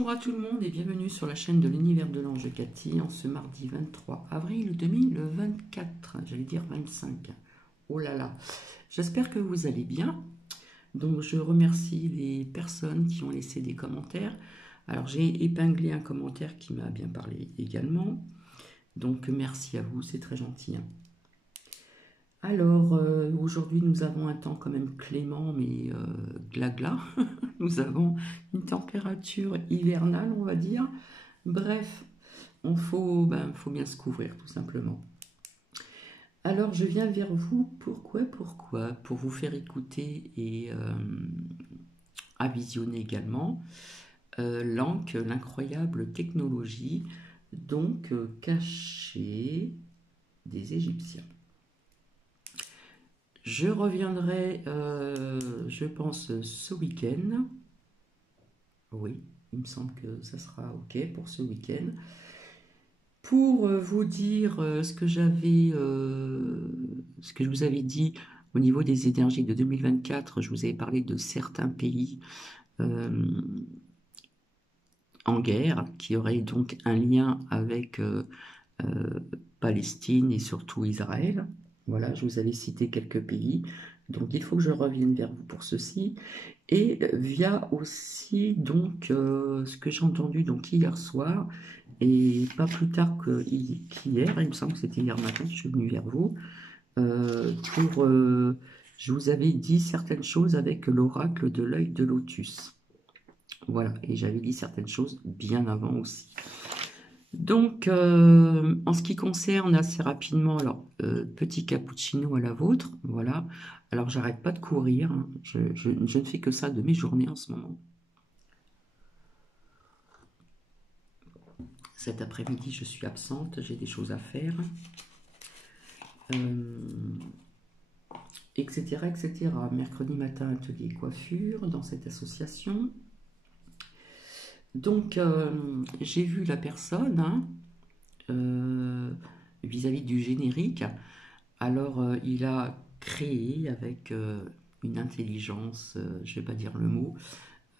Bonjour à tout le monde et bienvenue sur la chaîne de l'univers de l'ange Cathy en ce mardi 23 avril 2024, j'allais dire 25. Oh là là, j'espère que vous allez bien. Donc je remercie les personnes qui ont laissé des commentaires. Alors j'ai épinglé un commentaire qui m'a bien parlé également. Donc merci à vous, c'est très gentil, hein. Alors aujourd'hui nous avons un temps quand même clément mais glas. Nous avons une température hivernale, on va dire. Bref, faut bien se couvrir tout simplement. Alors je viens vers vous, pourquoi? Pour vous faire écouter et à visionner également l'ANC, l'incroyable technologie, donc cachée des Égyptiens. Je reviendrai, je pense, ce week-end. Oui, il me semble que ça sera OK pour ce week-end. Pour vous dire ce que je vous avais dit au niveau des énergies de 2024, je vous avais parlé de certains pays euh, en guerre qui auraient donc un lien avec euh, Palestine et surtout Israël. Voilà, je vous avais cité quelques pays. Donc il faut que je revienne vers vous pour ceci. Et via aussi donc ce que j'ai entendu donc hier soir, et pas plus tard qu'hier, il me semble que c'était hier matin que je suis venu vers vous, je vous avais dit certaines choses avec l'oracle de l'œil de lotus. Voilà, et j'avais dit certaines choses bien avant aussi. Donc, en ce qui concerne assez rapidement, alors, petit cappuccino à la vôtre, voilà. Alors, j'arrête pas de courir, hein. Je ne fais que ça de mes journées en ce moment. Cet après-midi, je suis absente, j'ai des choses à faire, etc., etc. Mercredi matin, atelier coiffure dans cette association. Donc, j'ai vu la personne, hein, vis-à-vis du générique. Alors, il a créé avec une intelligence, je ne vais pas dire le mot,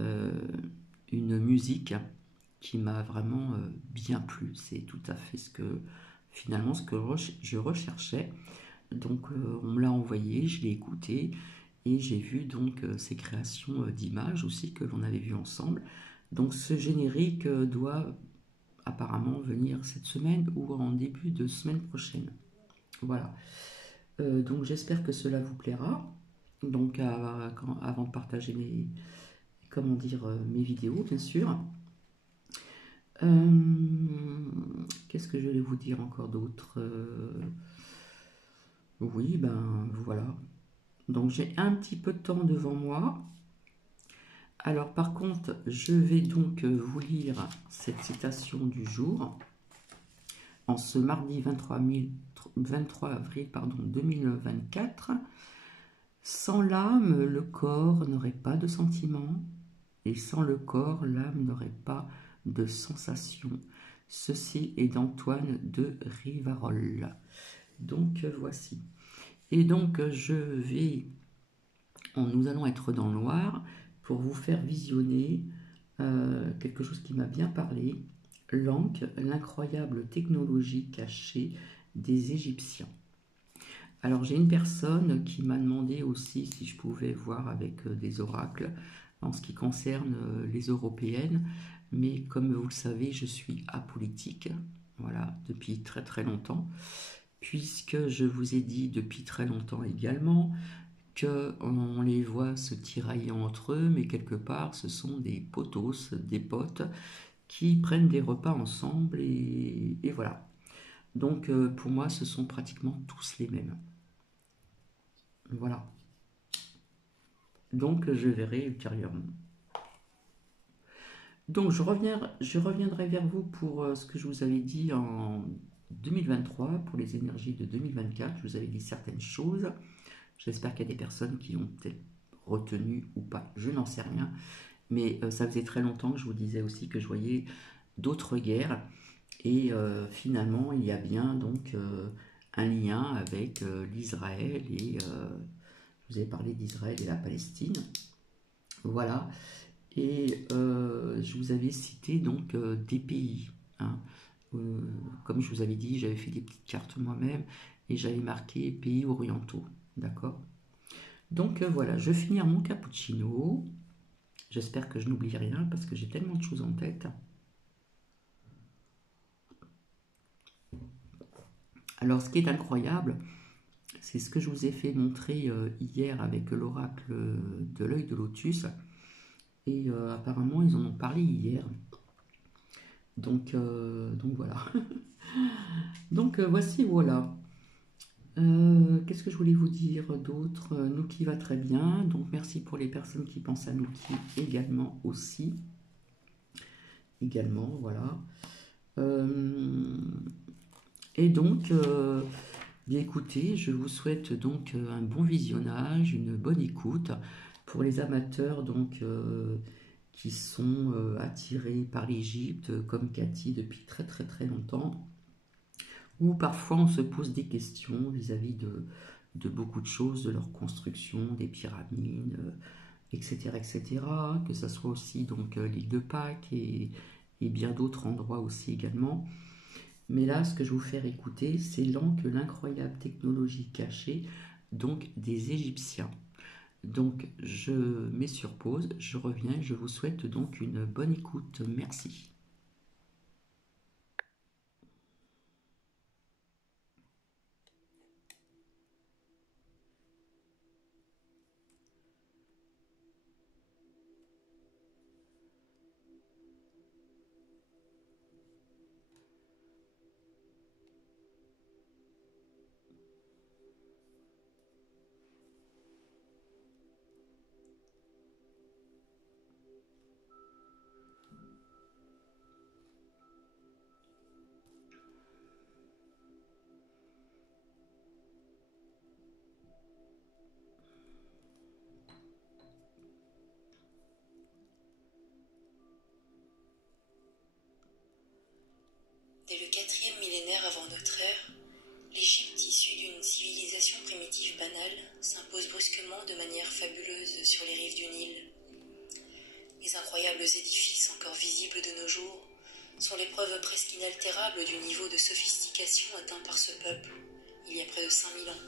euh, une musique qui m'a vraiment bien plu. C'est tout à fait finalement ce que je recherchais. Donc, on me l'a envoyé, je l'ai écouté et j'ai vu donc ces créations d'images aussi que l'on avait vues ensemble. Donc, ce générique doit apparemment venir cette semaine ou en début de semaine prochaine. Voilà. Donc j'espère que cela vous plaira. Donc avant de partager mes vidéos, bien sûr. Qu'est-ce que je vais vous dire encore d'autre? Oui, ben voilà. Donc j'ai un petit peu de temps devant moi. Alors par contre, je vais donc vous lire cette citation du jour. En ce mardi 23 avril 2024, sans l'âme, le corps n'aurait pas de sentiment, et sans le corps, l'âme n'aurait pas de sensation. Ceci est d'Antoine de Rivarol. Donc voici. Et donc nous allons être dans le noir pour vous faire visionner quelque chose qui m'a bien parlé. L'Ankh, l'incroyable technologie cachée des Égyptiens. Alors j'ai une personne qui m'a demandé aussi si je pouvais voir avec des oracles en ce qui concerne les européennes, mais comme vous le savez, je suis apolitique, voilà, depuis très très longtemps, puisque je vous ai dit depuis très longtemps également qu'on les voit se tirailler entre eux, mais quelque part ce sont des potos, des potes, qui prennent des repas ensemble et voilà. Donc pour moi ce sont pratiquement tous les mêmes. Voilà. Donc je verrai ultérieurement. Donc je reviendrai vers vous pour ce que je vous avais dit en 2023, pour les énergies de 2024. Je vous avais dit certaines choses. J'espère qu'il y a des personnes qui ont peut-être retenu ou pas. Je n'en sais rien. Mais ça faisait très longtemps que je vous disais aussi que je voyais d'autres guerres. Et finalement, il y a bien donc un lien avec l'Israël et je vous ai parlé d'Israël et la Palestine. Voilà. Et je vous avais cité donc des pays. Hein. Comme je vous avais dit, j'avais fait des petites cartes moi-même et j'avais marqué pays orientaux. D'accord? Donc voilà, je vais finir mon cappuccino. J'espère que je n'oublie rien parce que j'ai tellement de choses en tête. Alors, ce qui est incroyable, c'est ce que je vous ai fait montrer hier avec l'oracle de l'œil de lotus. Et apparemment, ils en ont parlé hier. Donc voilà. Donc voici, voilà. Qu'est-ce que je voulais vous dire d'autre? Nuki va très bien. Donc merci pour les personnes qui pensent à Nuki également aussi. Également, voilà. Et donc, bien écoutez, je vous souhaite donc un bon visionnage, une bonne écoute pour les amateurs donc qui sont attirés par l'Égypte, comme Cathy depuis très très très longtemps, ou parfois on se pose des questions vis-à-vis de beaucoup de choses, de leur construction, des pyramides, etc., etc., que ce soit aussi donc l'île de Pâques et bien d'autres endroits aussi également. Mais là, ce que je vais vous faire écouter, c'est l'incroyable technologie cachée donc des Égyptiens. Donc je mets sur pause, je reviens, je vous souhaite donc une bonne écoute. Merci. Dès le 4e millénaire avant notre ère, l'Égypte, issue d'une civilisation primitive banale, s'impose brusquement de manière fabuleuse sur les rives du Nil. Les incroyables édifices encore visibles de nos jours sont les preuves presque inaltérables du niveau de sophistication atteint par ce peuple il y a près de 5000 ans.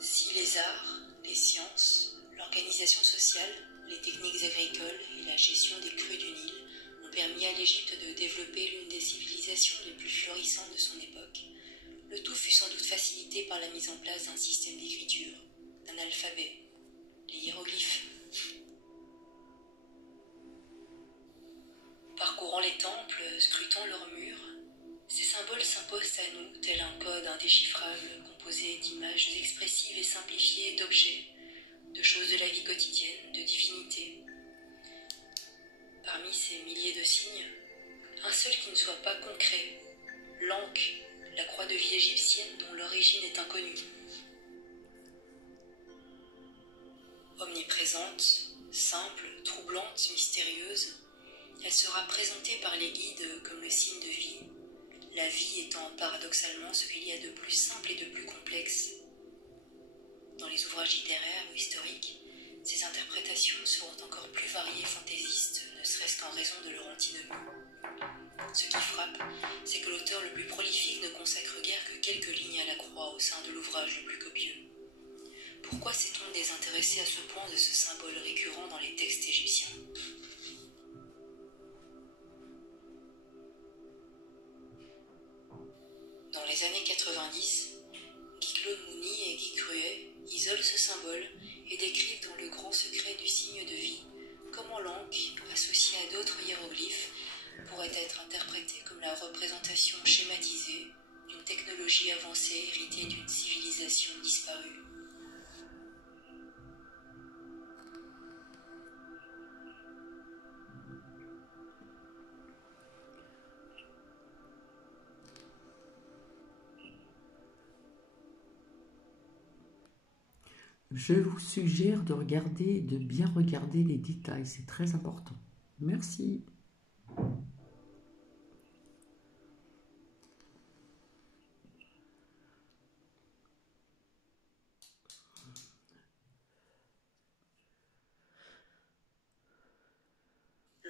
Si les arts, les sciences, l'organisation sociale, les techniques agricoles et la gestion des crues du Nil ont permis à l'Égypte de développer l'une des civilisations les plus florissantes de son époque, le tout fut sans doute facilité par la mise en place d'un système d'écriture, d'un alphabet, les hiéroglyphes. Parcourant les temples, scrutant leurs murs, ces symboles s'imposent à nous tel un code indéchiffrable composé d'images expressives et simplifiées d'objets, de choses de la vie quotidienne, de divinités. Parmi ces milliers de signes, un seul qui ne soit pas concret, l'Ankh, la croix de vie égyptienne dont l'origine est inconnue. Omniprésente, simple, troublante, mystérieuse, elle sera présentée par les guides comme le signe de vie, la vie étant paradoxalement ce qu'il y a de plus simple et de plus complexe. Dans les ouvrages littéraires ou historiques, ces interprétations seront encore plus variées et fantaisistes, ne serait-ce qu'en raison de leur antinomie. Ce qui frappe, c'est que l'auteur le plus prolifique ne consacre guère que quelques lignes à la croix au sein de l'ouvrage le plus copieux. Pourquoi s'est-on désintéressé à ce point de ce symbole récurrent dans les textes égyptiens ? Dans les années 90, Guy-Claude Mouny et Guy Cruet isolent ce symbole et décrivent dans Le Grand Secret du Signe de Vie comment l'Ankh, associé à d'autres hiéroglyphes, pourrait être interprété comme la représentation schématisée d'une technologie avancée héritée d'une civilisation disparue. Je vous suggère de bien regarder les détails, c'est très important. Merci.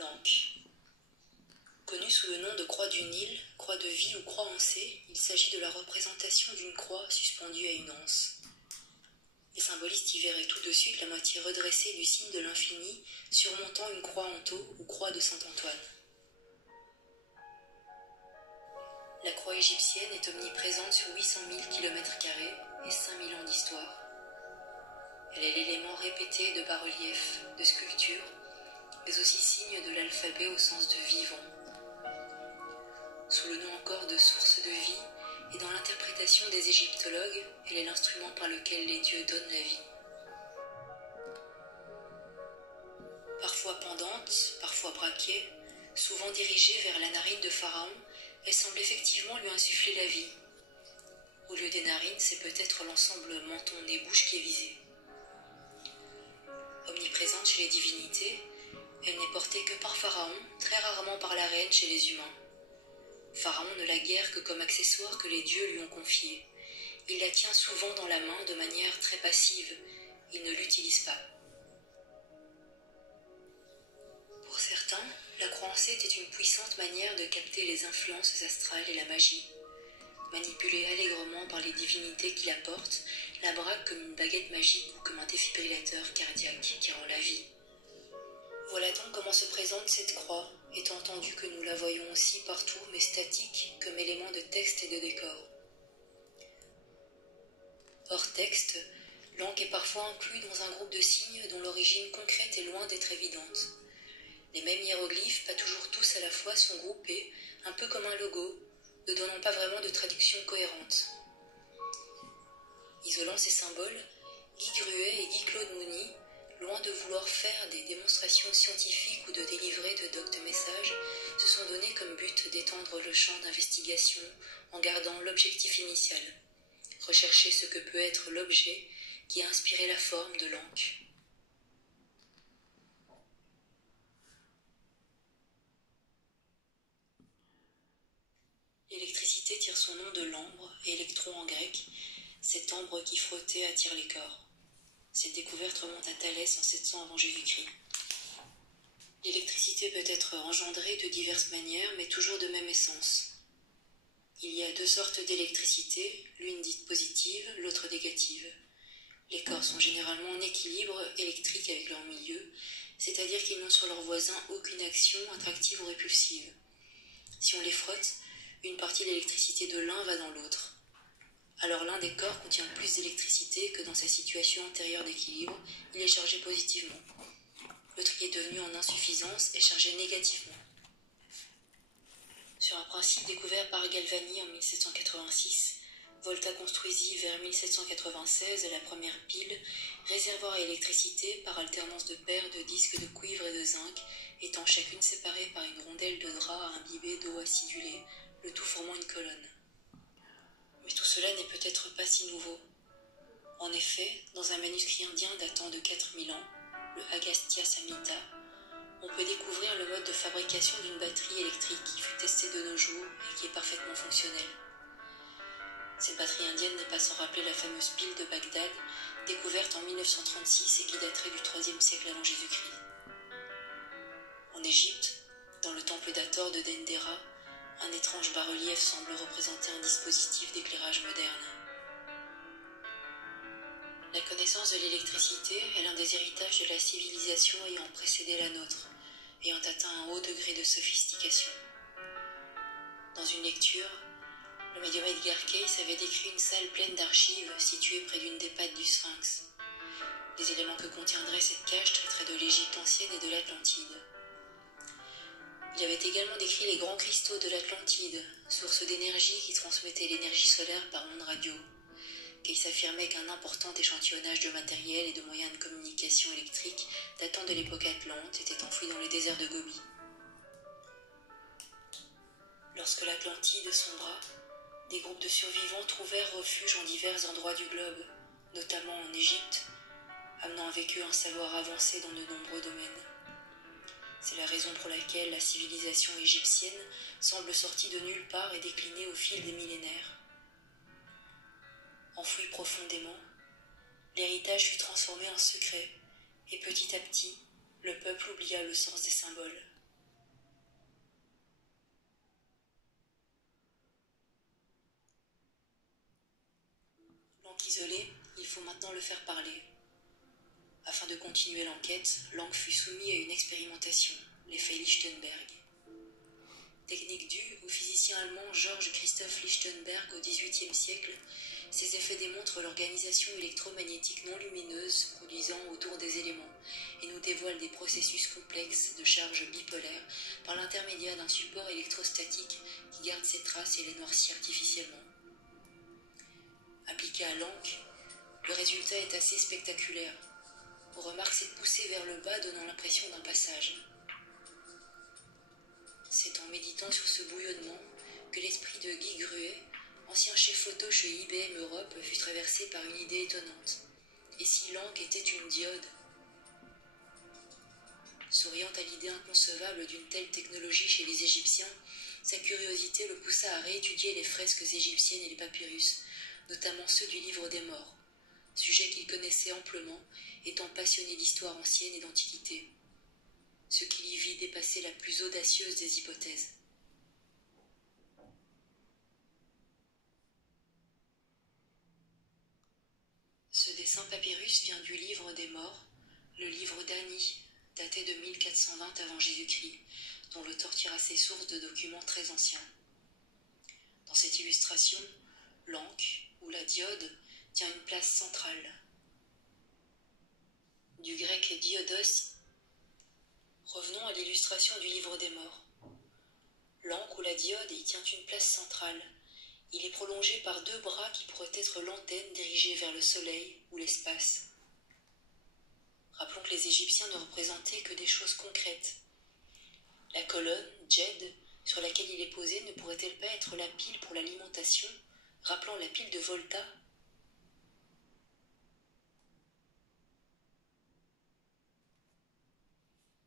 l'Ankh. Connu sous le nom de croix du Nil, croix de vie ou croix en C, il s'agit de la représentation d'une croix suspendue à une anse. Les symbolistes y verraient tout de suite la moitié redressée du signe de l'infini, surmontant une croix en tau ou croix de Saint-Antoine. La croix égyptienne est omniprésente sur 800 000 km² et 5 000 ans d'histoire. Elle est l'élément répété de bas-reliefs, de sculptures, mais aussi signe de l'alphabet au sens de vivant. Sous le nom encore de source de vie, et dans l'interprétation des égyptologues, elle est l'instrument par lequel les dieux donnent la vie. Parfois pendante, parfois braquée, souvent dirigée vers la narine de Pharaon, elle semble effectivement lui insuffler la vie. Au lieu des narines, c'est peut-être l'ensemble menton-nez-bouche qui est visé. Omniprésente chez les divinités, elle n'est portée que par Pharaon, très rarement par la reine chez les humains. Pharaon ne la guère que comme accessoire que les dieux lui ont confié. Il la tient souvent dans la main de manière très passive, il ne l'utilise pas. Pour certains, la croix en C était une puissante manière de capter les influences astrales et la magie. Manipulée allègrement par les divinités qui la portent, la braque comme une baguette magique ou comme un défibrillateur cardiaque qui rend la vie. Voilà donc comment se présente cette croix, étant entendu que nous la voyons aussi partout, mais statique, comme élément de texte et de décor. Hors texte, l'Ankh est parfois inclus dans un groupe de signes dont l'origine concrète est loin d'être évidente. Les mêmes hiéroglyphes, pas toujours tous à la fois, sont groupés, un peu comme un logo, ne donnant pas vraiment de traduction cohérente. Isolant ces symboles, Guy Gruet et Guy-Claude Mouny, loin de vouloir faire des démonstrations scientifiques ou de délivrer de doctes messages, se sont donné comme but d'étendre le champ d'investigation en gardant l'objectif initial, rechercher ce que peut être l'objet qui a inspiré la forme de l'Ankh. L'électricité tire son nom de l'ambre, électron en grec, cet ambre qui frottait attire les corps. Cette découverte remonte à Thalès en 700 avant Jésus-Christ. L'électricité peut être engendrée de diverses manières, mais toujours de même essence. Il y a deux sortes d'électricité, l'une dite positive, l'autre négative. Les corps sont généralement en équilibre électrique avec leur milieu, c'est-à-dire qu'ils n'ont sur leurs voisins aucune action attractive ou répulsive. Si on les frotte, une partie de l'électricité de l'un va dans l'autre. Alors l'un des corps contient plus d'électricité que dans sa situation antérieure d'équilibre, il est chargé positivement. L'autre qui est devenu en insuffisance est chargé négativement. Sur un principe découvert par Galvani en 1786, Volta construisit vers 1796 la première pile, réservoir à électricité par alternance de paires de disques de cuivre et de zinc, étant chacune séparée par une rondelle de drap imbibée d'eau acidulée, le tout formant une colonne. Mais tout cela n'est peut-être pas si nouveau. En effet, dans un manuscrit indien datant de 4000 ans, le Agastya Samhita, on peut découvrir le mode de fabrication d'une batterie électrique qui fut testée de nos jours et qui est parfaitement fonctionnelle. Cette batterie indienne n'est pas sans rappeler la fameuse pile de Bagdad, découverte en 1936 et qui daterait du IIIe siècle avant Jésus-Christ. En Égypte, dans le temple d'Hathor de Dendera, un étrange bas-relief semble représenter un dispositif d'éclairage moderne. La connaissance de l'électricité est l'un des héritages de la civilisation ayant précédé la nôtre, ayant atteint un haut degré de sophistication. Dans une lecture, le médium Edgar Cayce avait décrit une salle pleine d'archives située près d'une des pattes du Sphinx. Les éléments que contiendrait cette cage traiteraient de l'Égypte ancienne et de l'Atlantide. Il avait également décrit les grands cristaux de l'Atlantide, source d'énergie qui transmettait l'énergie solaire par ondes radio. Cayce affirmait qu'un important échantillonnage de matériel et de moyens de communication électrique datant de l'époque atlante était enfoui dans les déserts de Gobi. Lorsque l'Atlantide sombra, des groupes de survivants trouvèrent refuge en divers endroits du globe, notamment en Égypte, amenant avec eux un savoir avancé dans de nombreux domaines. C'est la raison pour laquelle la civilisation égyptienne semble sortie de nulle part et déclinée au fil des millénaires. Enfoui profondément, l'héritage fut transformé en secret, et petit à petit, le peuple oublia le sens des symboles. maintenant le faire parler. Afin de continuer l'enquête, Lang fut soumis à une expérimentation, l'effet Lichtenberg. Technique due au physicien allemand Georg Christoph Lichtenberg au XVIIIe siècle, ces effets démontrent l'organisation électromagnétique non lumineuse produisant autour des éléments et nous dévoilent des processus complexes de charge bipolaire par l'intermédiaire d'un support électrostatique qui garde ses traces et les noircit artificiellement. Appliqué à l'encre, le résultat est assez spectaculaire. On remarque cette poussée vers le bas donnant l'impression d'un passage. C'est en méditant sur ce bouillonnement que l'esprit de Guy Gruet, ancien chef photo chez IBM Europe, fut traversé par une idée étonnante. Et si l'encre était une diode? Souriant à l'idée inconcevable d'une telle technologie chez les Égyptiens, sa curiosité le poussa à réétudier les fresques égyptiennes et les papyrus, notamment ceux du livre des morts, sujet qu'il connaissait amplement, étant passionné d'histoire ancienne et d'antiquité, ce qu'il y vit dépasser la plus audacieuse des hypothèses. Ce dessin papyrus vient du livre des morts, le livre d'Ani, daté de 1420 avant Jésus-Christ, dont l'auteur tira ses sources de documents très anciens. Dans cette illustration, l'encre, ou la diode, tient une place centrale. Du grec diodos. Revenons à l'illustration du livre des morts. L'encre ou la diode y tient une place centrale. Il est prolongé par deux bras qui pourraient être l'antenne dirigée vers le soleil ou l'espace. Rappelons que les Égyptiens ne représentaient que des choses concrètes. La colonne, Djed, sur laquelle il est posé, ne pourrait-elle pas être la pile pour l'alimentation, rappelant la pile de Volta?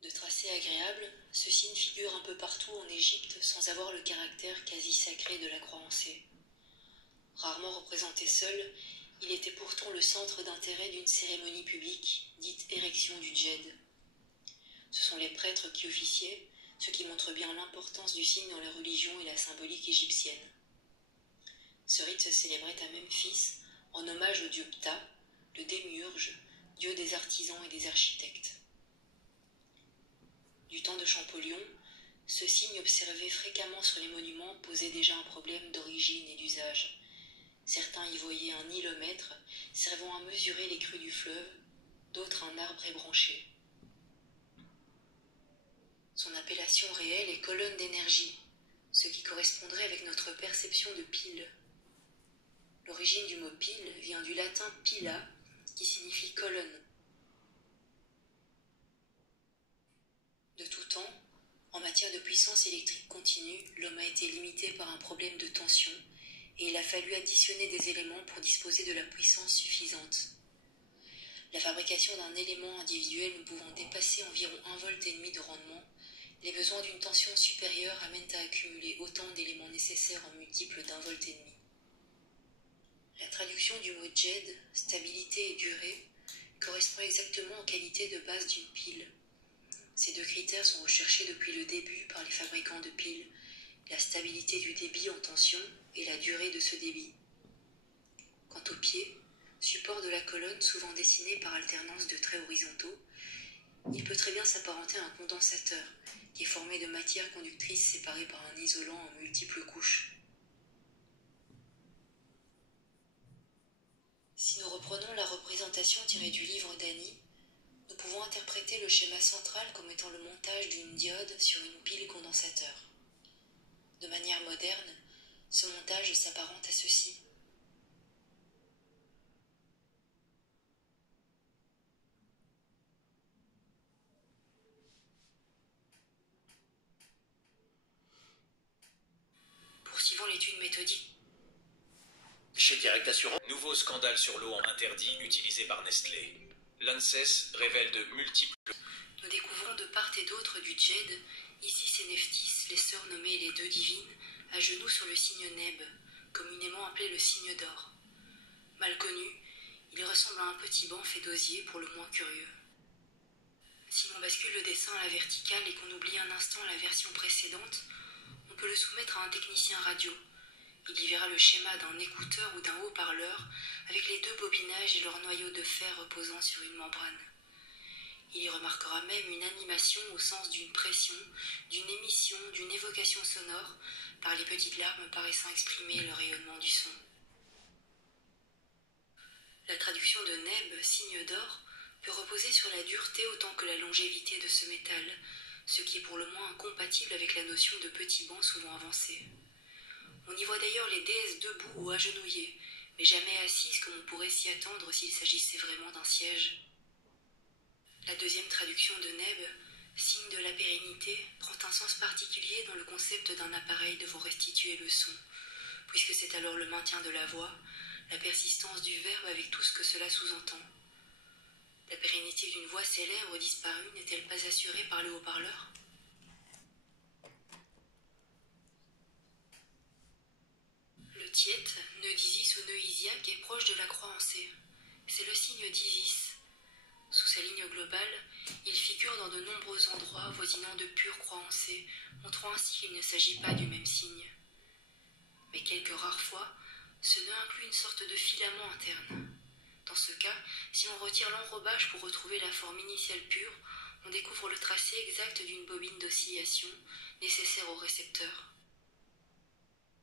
De tracé agréable, ce signe figure un peu partout en Égypte sans avoir le caractère quasi sacré de la croix en C. Rarement représenté seul, il était pourtant le centre d'intérêt d'une cérémonie publique, dite érection du djed. Ce sont les prêtres qui officiaient, ce qui montre bien l'importance du signe dans la religion et la symbolique égyptienne. Ce rite se célébrait à Memphis, en hommage au dieu Ptah, le démiurge, dieu des artisans et des architectes. Du temps de Champollion, ce signe observé fréquemment sur les monuments posait déjà un problème d'origine et d'usage. Certains y voyaient un nilomètre servant à mesurer les crues du fleuve, d'autres un arbre ébranché. Son appellation réelle est colonne d'énergie, ce qui correspondrait avec notre perception de pile. L'origine du mot pile vient du latin pila, qui signifie colonne. De tout temps, en matière de puissance électrique continue, l'homme a été limité par un problème de tension, et il a fallu additionner des éléments pour disposer de la puissance suffisante. La fabrication d'un élément individuel ne pouvant dépasser environ 1,5 volt de rendement, les besoins d'une tension supérieure amènent à accumuler autant d'éléments nécessaires en multiples d'1,5 volt. La traduction du mot djed, stabilité et durée, correspond exactement aux qualités de base d'une pile. Ces deux critères sont recherchés depuis le début par les fabricants de piles, la stabilité du débit en tension et la durée de ce débit. Quant au pied, support de la colonne souvent dessiné par alternance de traits horizontaux, il peut très bien s'apparenter à un condensateur, qui est formé de matières conductrices séparées par un isolant en multiples couches. Si nous reprenons la représentation tirée du livre d'Ani, nous pouvons interpréter le schéma central comme étant le montage d'une diode sur une pile condensateur. De manière moderne, ce montage s'apparente à ceci. Poursuivons l'étude méthodique. Chez Direct Assurance, nouveau scandale sur l'eau interdit utilisé par Nestlé. L'ANSES révèle de multiples... Nous découvrons de part et d'autre du djed, Isis et Nephthys, les sœurs nommées les deux divines, à genoux sur le signe Neb, communément appelé le signe d'or. Mal connu, il ressemble à un petit banc fait d'osier pour le moins curieux. Si l'on bascule le dessin à la verticale et qu'on oublie un instant la version précédente, on peut le soumettre à un technicien radio. Il y verra le schéma d'un écouteur ou d'un haut-parleur avec les deux bobinages et leur noyau de fer reposant sur une membrane. Il y remarquera même une animation au sens d'une pression, d'une émission, d'une évocation sonore, par les petites larmes paraissant exprimer le rayonnement du son. La traduction de Neb, signe d'or, peut reposer sur la dureté autant que la longévité de ce métal, ce qui est pour le moins incompatible avec la notion de petit banc souvent avancée. On y voit d'ailleurs les déesses debout ou agenouillées, mais jamais assises comme on pourrait s'y attendre s'il s'agissait vraiment d'un siège. La deuxième traduction de Neb, signe de la pérennité, prend un sens particulier dans le concept d'un appareil devant restituer le son, puisque c'est alors le maintien de la voix, la persistance du verbe avec tout ce que cela sous-entend. La pérennité d'une voix célèbre disparue n'est-elle pas assurée par le haut-parleur ? Le tiet, nœud d'Isis ou nœud isiaque, est proche de la croix en C. C'est le signe d'Isis. Sous sa ligne globale, il figure dans de nombreux endroits voisinant de pures croix en C, montrant ainsi qu'il ne s'agit pas du même signe. Mais quelques rares fois, ce nœud inclut une sorte de filament interne. Dans ce cas, si l'on retire l'enrobage pour retrouver la forme initiale pure, on découvre le tracé exact d'une bobine d'oscillation nécessaire au récepteur.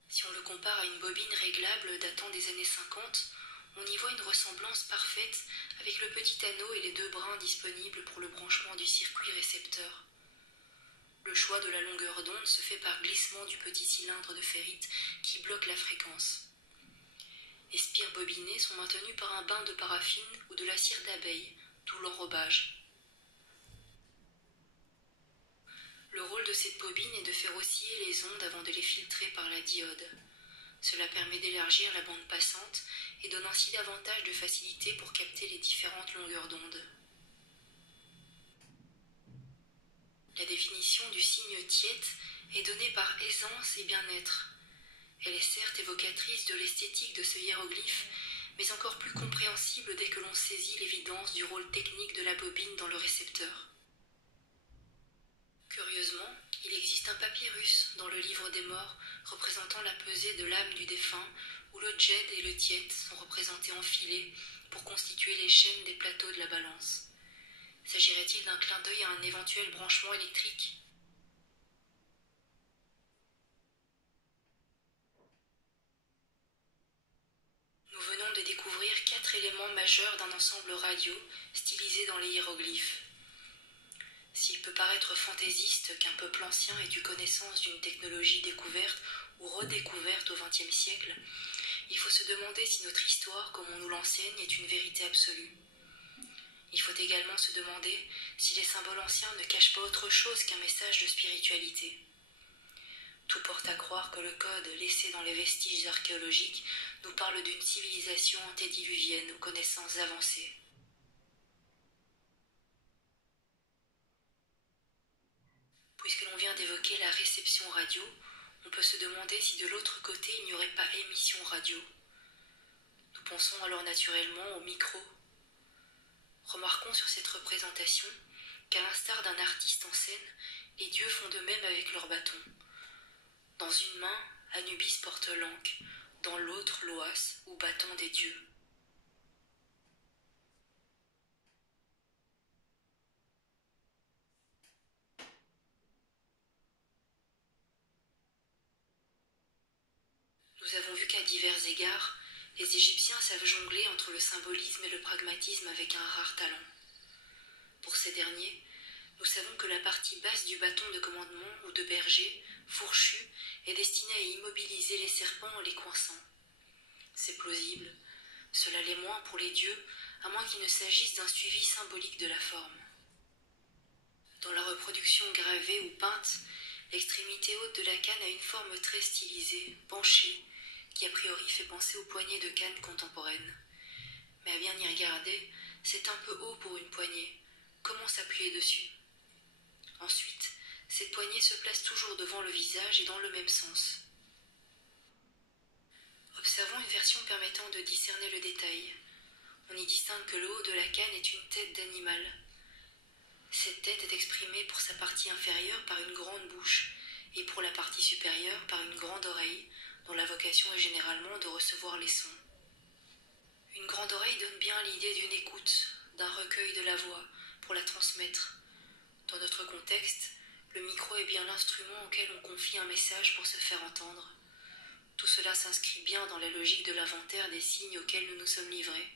Si on le compare à une bobine réglable datant des années 50, on y voit une ressemblance parfaite avec le petit anneau et les deux brins disponibles pour le branchement du circuit récepteur. Le choix de la longueur d'onde se fait par glissement du petit cylindre de ferrite qui bloque la fréquence. Les spires bobinées sont maintenues par un bain de paraffine ou de la cire d'abeille, d'où l'enrobage. Le rôle de cette bobine est de faire osciller les ondes avant de les filtrer par la diode. Cela permet d'élargir la bande passante et donne ainsi davantage de facilité pour capter les différentes longueurs d'onde. La définition du signe tiet est donnée par aisance et bien-être. Elle est certes évocatrice de l'esthétique de ce hiéroglyphe, mais encore plus compréhensible dès que l'on saisit l'évidence du rôle technique de la bobine dans le récepteur. Curieusement, il existe un papyrus dans le livre des morts représentant la pesée de l'âme du défunt, où le djed et le tiet sont représentés en filets pour constituer les chaînes des plateaux de la balance. S'agirait-il d'un clin d'œil à un éventuel branchement électrique ? Nous venons de découvrir 4 éléments majeurs d'un ensemble radio stylisé dans les hiéroglyphes. S'il peut paraître fantaisiste qu'un peuple ancien ait eu connaissance d'une technologie découverte ou redécouverte au XXe siècle, il faut se demander si notre histoire, comme on nous l'enseigne, est une vérité absolue. Il faut également se demander si les symboles anciens ne cachent pas autre chose qu'un message de spiritualité. Tout porte à croire que le code laissé dans les vestiges archéologiques nous parle d'une civilisation antédiluvienne aux connaissances avancées. Puisque l'on vient d'évoquer la réception radio, on peut se demander si de l'autre côté il n'y aurait pas émission radio. Nous pensons alors naturellement au micro. Remarquons sur cette représentation qu'à l'instar d'un artiste en scène, les dieux font de même avec leurs bâtons. Dans une main, Anubis porte l'anque, dans l'autre l'oas ou bâton des dieux. Nous avons vu qu'à divers égards, les Égyptiens savent jongler entre le symbolisme et le pragmatisme avec un rare talent. Pour ces derniers, nous savons que la partie basse du bâton de commandement ou de berger, fourchu, est destinée à immobiliser les serpents en les coinçant. C'est plausible, cela l'est moins pour les dieux, à moins qu'il ne s'agisse d'un suivi symbolique de la forme. Dans la reproduction gravée ou peinte, l'extrémité haute de la canne a une forme très stylisée, penchée, qui a priori fait penser aux poignées de canne contemporaines. Mais à bien y regarder, c'est un peu haut pour une poignée. Comment s'appuyer dessus ? Ensuite, cette poignée se place toujours devant le visage et dans le même sens. Observons une version permettant de discerner le détail. On y distingue que le haut de la canne est une tête d'animal. Cette tête est exprimée pour sa partie inférieure par une grande bouche et pour la partie supérieure par une grande oreille, dont la vocation est généralement de recevoir les sons. Une grande oreille donne bien l'idée d'une écoute, d'un recueil de la voix, pour la transmettre. Dans notre contexte, le micro est bien l'instrument auquel on confie un message pour se faire entendre. Tout cela s'inscrit bien dans la logique de l'inventaire des signes auxquels nous nous sommes livrés.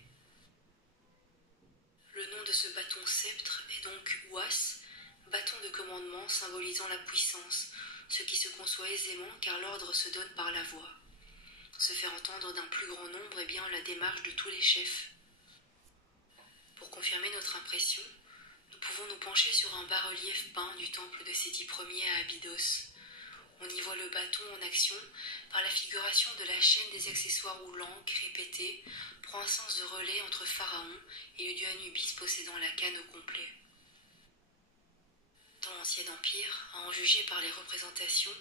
Le nom de ce bâton sceptre est donc was, bâton de commandement symbolisant la puissance, ce qui se conçoit aisément car l'ordre se donne par la voix. Se faire entendre d'un plus grand nombre est bien la démarche de tous les chefs. Pour confirmer notre impression, nous pouvons nous pencher sur un bas-relief peint du temple de Séti Ier à Abydos. On y voit le bâton en action par la figuration de la chaîne des accessoires roulants qui, répétés, prend un sens de relais entre Pharaon et le dieu Anubis possédant la canne au complet. Dans l'Ancien Empire, à en juger par les représentations,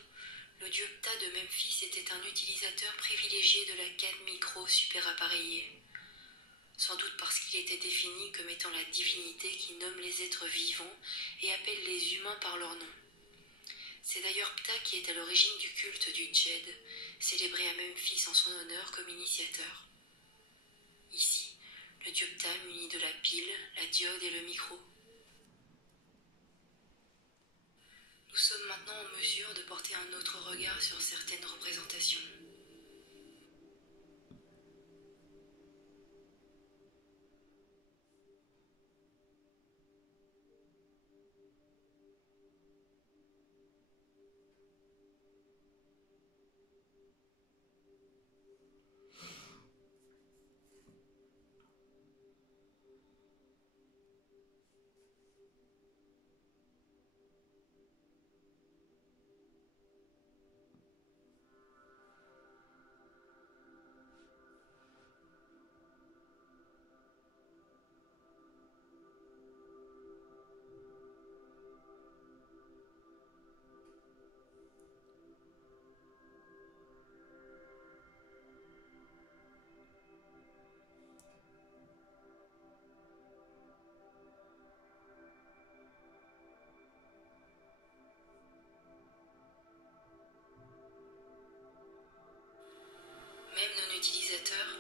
le dieu Ptah de Memphis était un utilisateur privilégié de la canne micro super appareillée. Sans doute parce qu'il était défini comme étant la divinité qui nomme les êtres vivants et appelle les humains par leur nom. C'est d'ailleurs Ptah qui est à l'origine du culte du Djed, célébré à Memphis en son honneur comme initiateur. Ici, le dieu Ptah muni de la pile, la diode et le micro. Nous sommes maintenant en mesure de porter un autre regard sur certaines représentations. Même non utilisateurs,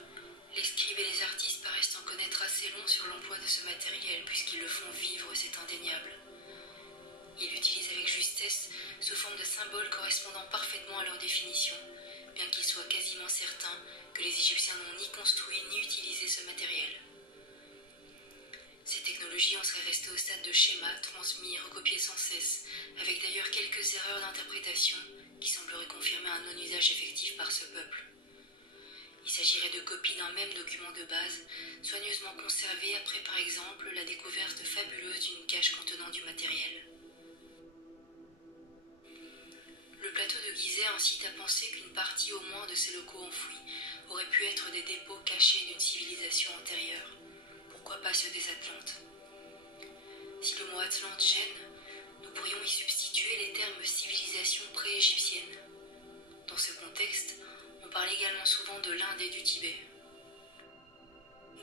les scribes et les artistes paraissent en connaître assez long sur l'emploi de ce matériel puisqu'ils le font vivre, c'est indéniable. Ils l'utilisent avec justesse sous forme de symboles correspondant parfaitement à leur définition, bien qu'il soit quasiment certain que les Égyptiens n'ont ni construit ni utilisé ce matériel. Ces technologies en seraient restées au stade de schéma, transmis, recopiés sans cesse, avec d'ailleurs quelques erreurs d'interprétation qui sembleraient confirmer un non-usage effectif par ce peuple. Il s'agirait de copies d'un même document de base, soigneusement conservé après par exemple la découverte fabuleuse d'une cache contenant du matériel. Le plateau de Gizeh incite à penser qu'une partie au moins de ces locaux enfouis aurait pu être des dépôts cachés d'une civilisation antérieure. Pourquoi pas ceux des Atlantes? Si le mot Atlante gêne, nous pourrions y substituer les termes civilisation pré-égyptienne. Dans ce contexte, on parle également souvent de l'Inde et du Tibet.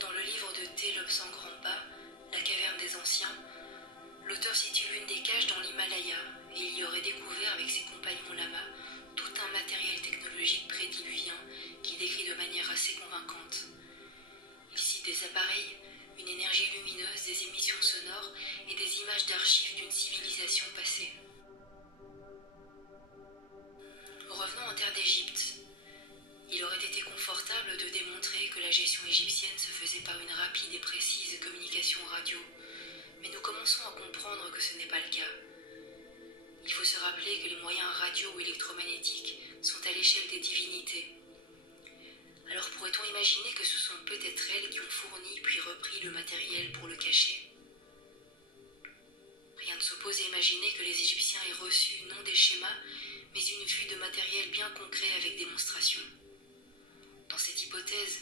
Dans le livre de T. Lobsang Rampa, La caverne des anciens, l'auteur situe l'une des caches dans l'Himalaya et il y aurait découvert avec ses compagnons lamas tout un matériel technologique prédiluvien qu'il décrit de manière assez convaincante. Il cite des appareils, une énergie lumineuse, des émissions sonores et des images d'archives d'une civilisation passée. Revenons en terre d'Égypte. Il aurait été confortable de démontrer que la gestion égyptienne se faisait par une rapide et précise communication radio, mais nous commençons à comprendre que ce n'est pas le cas. Il faut se rappeler que les moyens radio ou électromagnétiques sont à l'échelle des divinités. Alors pourrait-on imaginer que ce sont peut-être elles qui ont fourni puis repris le matériel pour le cacher? Rien ne s'oppose à imaginer que les Égyptiens aient reçu non des schémas, mais une vue de matériel bien concret avec démonstration. Dans cette hypothèse,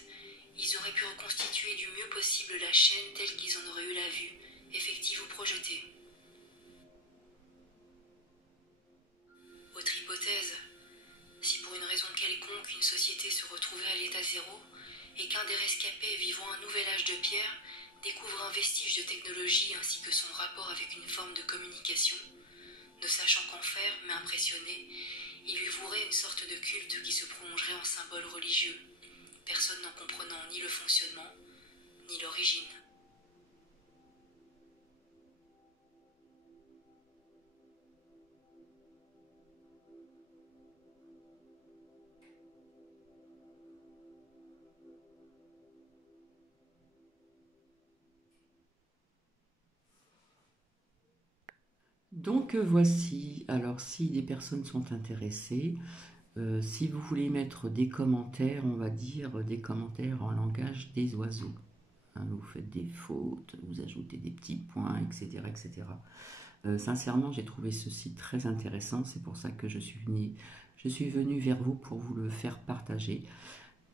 ils auraient pu reconstituer du mieux possible la chaîne telle qu'ils en auraient eu la vue, effective ou projetée. Autre hypothèse, si pour une raison quelconque une société se retrouvait à l'état zéro et qu'un des rescapés vivant un nouvel âge de pierre découvre un vestige de technologie ainsi que son rapport avec une forme de communication, ne sachant qu'en faire mais impressionné, Il lui vouerait une sorte de culte qui se prolongerait en symbole religieux, personne n'en comprenant ni le fonctionnement, ni l'origine. Donc voici, alors si des personnes sont intéressées, si vous voulez mettre des commentaires, on va dire des commentaires en langage des oiseaux. Hein, vous faites des fautes, vous ajoutez des petits points, etc. etc. Sincèrement, j'ai trouvé ce site très intéressant, c'est pour ça que je suis venue vers vous pour vous le faire partager.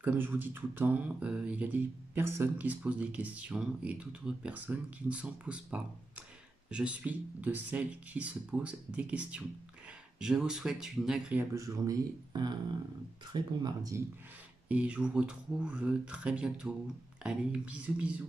Comme je vous dis tout le temps, il y a des personnes qui se posent des questions et d'autres personnes qui ne s'en posent pas. Je suis de celles qui se posent des questions. Je vous souhaite une agréable journée, un très bon mardi et je vous retrouve très bientôt. Allez, bisous bisous.